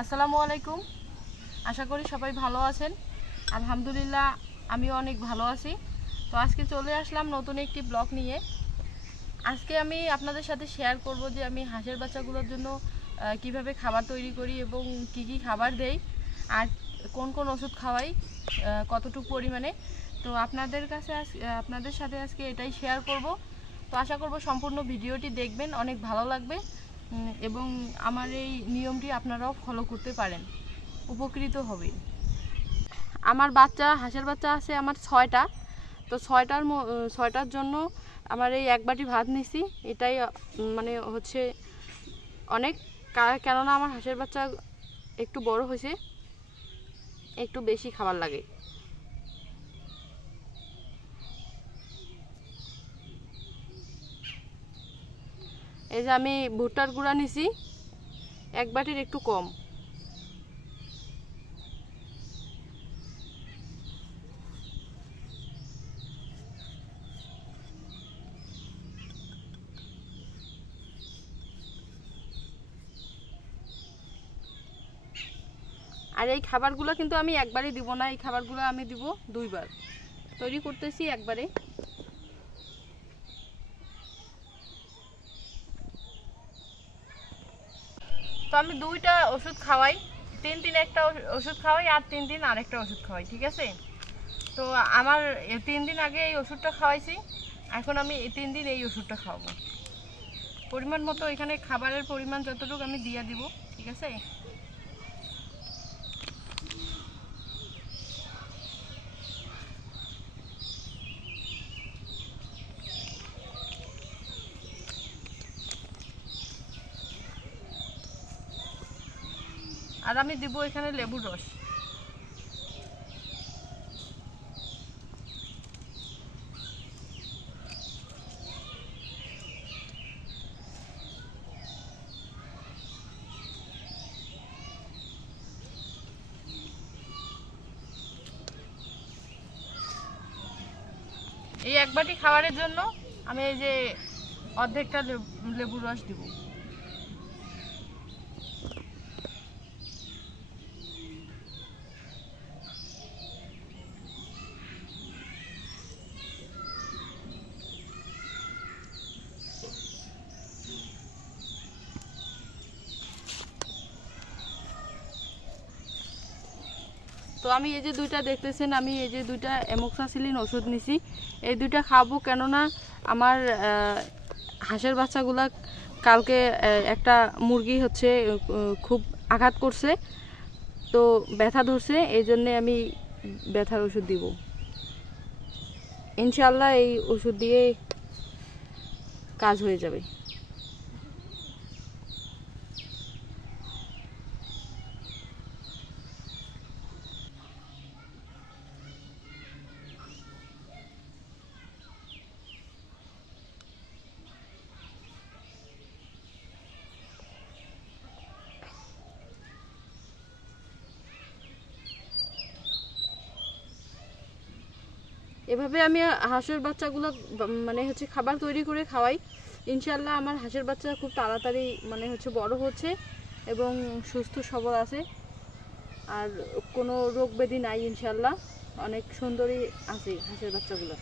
আসসালামু আলাইকুম। আশা করি সবাই ভালো আছেন। আলহামদুলিল্লাহ আমিও অনেক ভালো আছি। তো আজকে চলে আসলাম নতুন একটি ব্লগ নিয়ে। আজকে আমি আপনাদের সাথে শেয়ার করব যে আমি হাঁসের বাচ্চাগুলোর জন্য কিভাবে খাবার তৈরি করি এবং কি কি খাবার দেই আর কোন কোন ওষুধ খাওয়াই, কতটুকু পরিমাণে। তো আপনাদের সাথে আজকে এটাই শেয়ার করব। তো আশা করব সম্পূর্ণ ভিডিওটি দেখবেন, অনেক ভালো লাগবে এবং আমার এই নিয়মটি আপনারাও ফলো করতে পারেন, উপকৃত হবেন। আমার হাঁসের বাচ্চা আছে আমার 6টা। তো 6টার জন্য আমার এই এক বাটি ভাত নিছি। এটাই মানে হচ্ছে অনেক, কেননা আমার হাঁসের বাচ্চা একটু বড় হয়েছে, একটু বেশি খাবার লাগে। এই যে আমি ভুট্টার গুঁড়া নিছি এক বাটির একটু কম। আর এই খাবারগুলো কিন্তু আমি একবারে দিব না, এই খাবারগুলো আমি দিব 2বার। তৈরি করতেছি একবারে। তো আমি 2টা ওষুধ খাওয়াই, 3 দিন একটা ওষুধ খাওয়াই আর 3 দিন আরেকটা ওষুধ খাওয়াই, ঠিক আছে? তো আমার 3 দিন আগে এই ওষুধটা খাওয়াইছি, এখন আমি 3 দিন এই ওষুধটা খাওয়াবো। পরিমাণ মতো এখানে খাবারের পরিমাণ যতটুকু আমি দিয়ে দিব, ঠিক আছে? আর আমি দিব এখানে লেবুর রস। এই এক বাটি খাবারের জন্য আমি এই যে অর্ধেকটা লেবুর রস দিব। তো আমি এই যে 2টা দেখতেছেন, আমি এই যে 2টা অ্যামোক্সাসিলিন ওষুধ নিছি। এই 2টা খাবো, কেননা আমার হাঁসের বাচ্চাগুলা কালকে একটা মুরগি হচ্ছে খুব আঘাত করছে, তো ব্যথা ধরছে, এই জন্যে আমি ব্যথার ওষুধ দিব। ইনশাল্লাহ এই ওষুধ দিয়ে কাজ হয়ে যাবে। এভাবে আমি হাঁসের বাচ্চাগুলো মানে হচ্ছে খাবার তৈরি করে খাওয়াই। ইনশাল্লাহ আমার হাঁসের বাচ্চা খুব তাড়াতাড়ি মানে হচ্ছে বড় হচ্ছে এবং সুস্থ সবল আছে, আর কোনো রোগ ব্যাধি নাই ইনশাল্লাহ। অনেক সুন্দরী আছে হাঁসের বাচ্চাগুলো।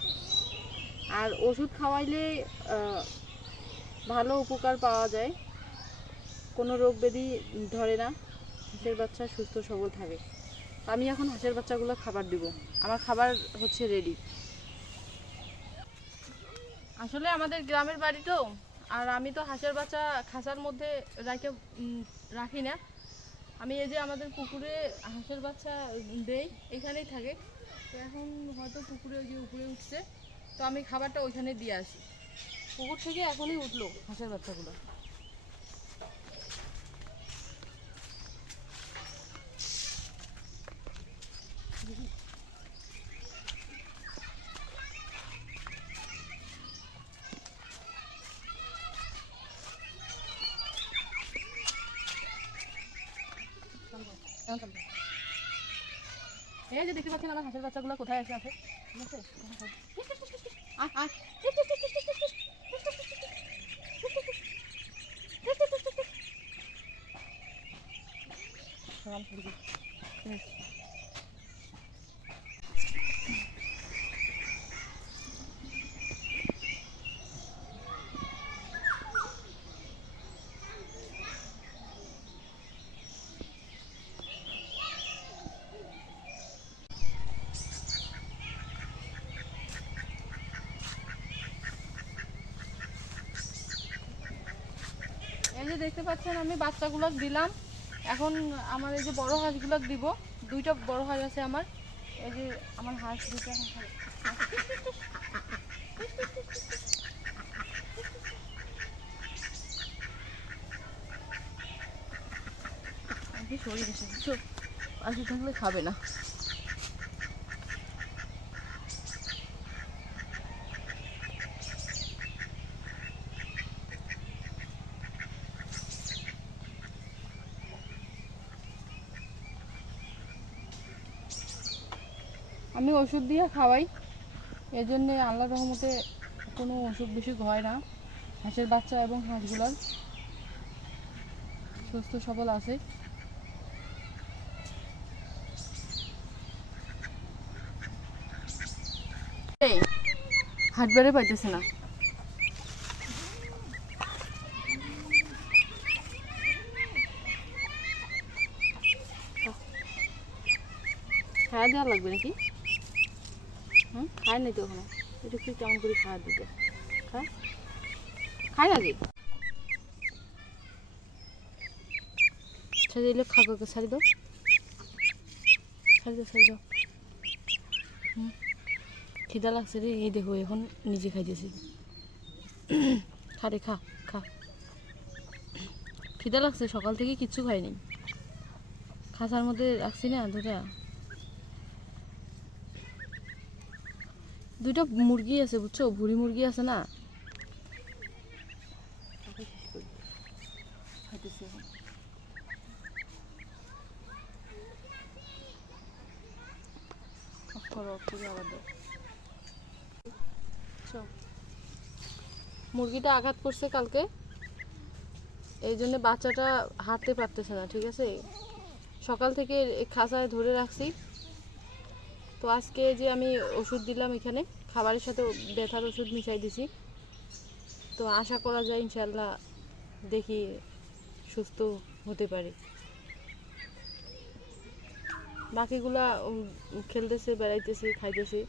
আর ওষুধ খাওয়াইলে ভালো উপকার পাওয়া যায়, কোনো রোগ ব্যাধি ধরে না, হাঁসের বাচ্চা সুস্থ সবল থাকে। আমি এখন হাঁসের বাচ্চাগুলো খাবার দিব। আমার খাবার হচ্ছে রেডি। আসলে আমাদের গ্রামের বাড়ি তো, আর আমি তো হাঁসের বাচ্চা খাঁচার মধ্যে রাখি না। আমি এই যে আমাদের পুকুরে হাঁসের বাচ্চা দেই, এখানেই থাকে। তো এখন হয়তো পুকুরে ওই যে উপরে উঠছে, তো আমি খাবারটা ওইখানে দিয়ে আসি। পুকুর থেকে এখনই উঠলো হাঁসের বাচ্চাগুলো। এই যে দেখতে পাচ্ছেন আমার হাঁসের বাচ্চাগুলো কোথায় এসে আছে, ঠিক আছে? দেখতে পাচ্ছেন আমি বাচ্চাগুলো দিলাম। এখন আমার এই যে বড় হাঁসগুলো দিব। 2টা বড় হাঁস আছে আমার। এই যে আমার হাঁস দুটো এখন খাবে। শরীর এসে বুঝছো, পাশে থাকলে খাবে না। আমি ওষুধ দিয়ে খাওয়াই, এই জন্যে আল্লাহর রহমতে কোনো অসুখ বিসুখ হয় না। হাঁসের বাচ্চা এবং হাঁসগুলার সুস্থ সবল আছে। হাট বেড়ে পাইতেছে না। খাওয়া দেওয়া লাগবে নাকি? খায় নাই তো ওখানে, এটা কি কেমন করে খাওয়া দিতে? খায় নাকি? ছাড়ি দিলে খাবো, ছাড়ি দাও, ছাড়ি দাও, ছাড়ি দাও। খিদা লাগছে রে, এই দেখো এখন নিজে খাইতেছি। খা রে, খা খা। খিদা লাগছে, সকাল থেকে কিচ্ছু খাইনি। খাঁচার মধ্যে রাখছি না দুইটা মুরগি আছে বুঝছো, ভুড়ি মুরগি আছে না, খাইতেছি এখন। মুরগিটা আঘাত করছে কালকে, এই জন্য বাচ্চাটা হাঁটতে পারতেছে না, ঠিক আছে। সকাল থেকে খাঁচায় ধরে রাখছি। তো আজকে যে আমি ওষুধ দিলাম এখানে, খাবারের সাথে ব্যথার ওষুধ মিশাই দিছি। তো আশা করা যায় ইনশাল্লাহ, দেখি সুস্থ হতে পারে। বাকিগুলা খেলতেছে, বেড়াইতেছে, খাইতেছে,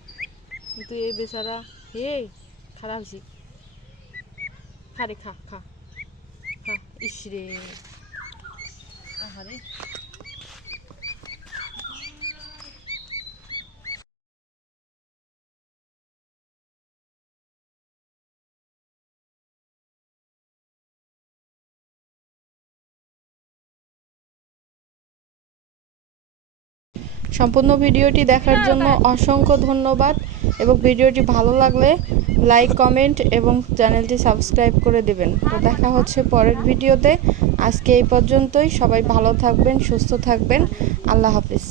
কিন্তু এই বেচারা খারাপ হয়েছি। খা রে, খা খা খা। ইসরে, আহারে। সম্পূর্ণ ভিডিওটি দেখার জন্য অসংখ্য ধন্যবাদ, এবং ভিডিওটি ভালো লাগলে লাইক, কমেন্ট এবং চ্যানেলটি সাবস্ক্রাইব করে দেবেন। তো দেখা হচ্ছে পরের ভিডিওতে। আজকে এই পর্যন্তই। সবাই ভালো থাকবেন, সুস্থ থাকবেন। আল্লাহ হাফিজ।